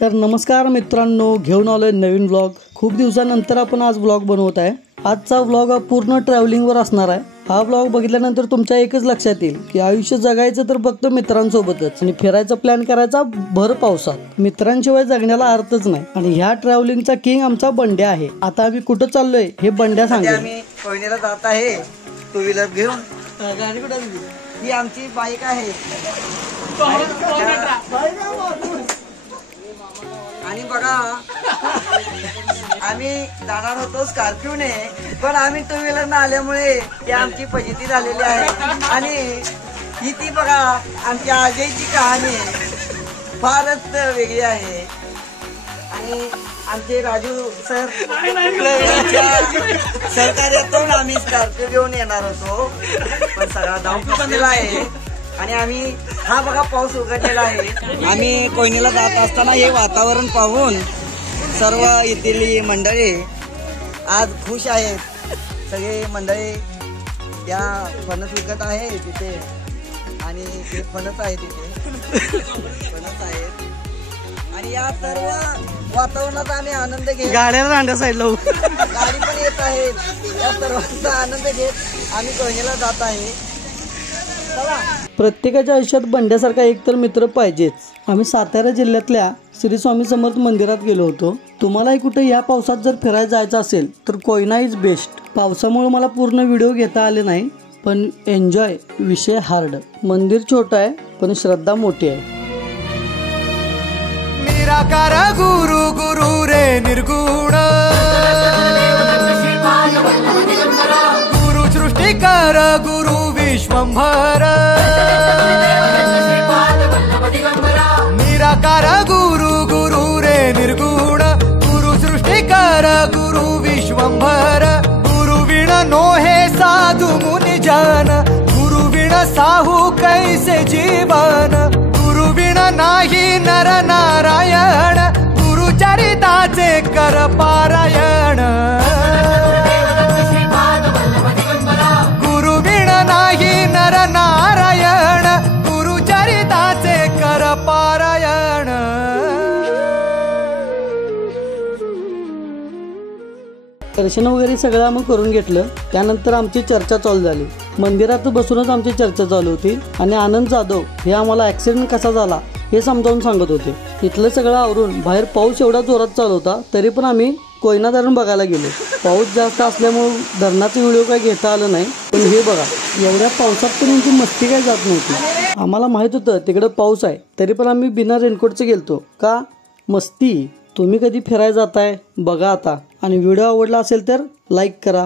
तर नमस्कार मित्रांनो, घेऊन आलोय नवीन व्लॉग। खूप दिवसानंतर आपण आज व्लॉग बनवत आहे। आजचा व्लॉग पूर्ण ट्रॅव्हलिंगवर असणार आहे। हा व्लॉग बघितल्यानंतर तुमच्या एकच लक्षात येईल की आयुष्य जगायचं तर फक्त मित्रांसोबतच आणि फिरायचा प्लॅन करायचा भर पावसात। मित्रांशिवाय जगण्याला अर्थच नाही। आणि ह्या ट्रॅव्हलिंगचा किंग आमचा बंड्या आहे। आता आम्ही कुठं चाललोय हे बंड्या सांगेल। आम्ही कोयनेला जात आहे टू व्हीलर घेऊन। गाडी कुठे ही आमची बाईक आहे आणि बघा आम्ही जाणार होतो स्कॉर्पिओने, पण आम्ही टू व्हीलर न आल्यामुळे ती आमची फजिती झालेली आहे। आणि ही ती बघा आमच्या आजयची कहाणी फारच वेगळी आहे। आणि आमचे राजू सर सहकार्यातून आम्ही स्कॉर्पिओ घेऊन येणार होतो, पण सगळा डाऊन फसलेला आहे। आणि आम्ही हा बघा पाऊस उघडलेला आहे। आम्ही कोयनेला जात असताना हे वातावरण पाहून सर्व येथील मंडळी आज खुश आहेत। सगळे मंडळी त्या फणस विकत आहे तिथे आणि ते फणस आहे तिथे फणस आहेत। आणि या सर्व वातावरणाचा आम्ही आनंद घेत गाड्या रांड्या साईडला गाडी पण येत आहे। या सर्वांचा आनंद घेत आम्ही कोयनेला जात आहे। प्रत्येकाच्या आयुष्यात बंड्यासारखा एक तर मित्र पाहिजेच। आम्ही सातारा जिल्ह्यातल्या श्री स्वामी समर्थ मंदिरात गेलो होतो। तुम्हालाही कुठे या पावसात जर फिरायला जायचं असेल तर कोयना इज बेस्ट। पावसामुळे मला पूर्ण व्हिडिओ घेता आले नाही, पण एन्जॉय विषय हार्ड। मंदिर छोटं आहे पण श्रद्धा मोठी आहे। निराकार गुरु गुरु रे निर्गुण गुरु सृष्टिकर गुरु विश्वंभर निराकार गुरु गुरु रे निर्गुण गुरु सृष्टिकर गुरु विश्वंभर गुरु विण नोहे साधु मुनि जन गुरु विण साहू कैसे जीवन गुरु विण नाही नर नारायण गुरु चरिताचे कर पारायण गुरु विण नाही नर नारायण गुरु चरिताचे कर पारायण। दर्शन वगैरे सगळं आम्ही करून घेतलं। त्यानंतर आमची चर्चा चालू झाली। मंदिरात बसूनच आमची चर्चा चालू होती आणि आनंद जाधव हे आम्हाला ऍक्सिडेंट कसा झाला हे समजावून सांगत होते। इथलं सगळं आवरून बाहेर पाऊस एवढा जोरात चालू होता, तरी पण आम्ही कोयना धरण बघायला गेलो। पाऊस जास्त असल्यामुळे धरणाचा व्हिडिओ काय घेता आलं नाही, पण हे बघा एवढ्या पावसात पण यांची मस्ती काय जात नव्हती। आम्हाला माहित होतं तिकडे पाऊस आहे, तरी पण आम्ही बिना रेनकोटचे गेलतो का मस्ती। तुम्ही कधी फिरायला जाताय बघा आता, आणि व्हिडिओ आवडला असेल तर लाईक करा।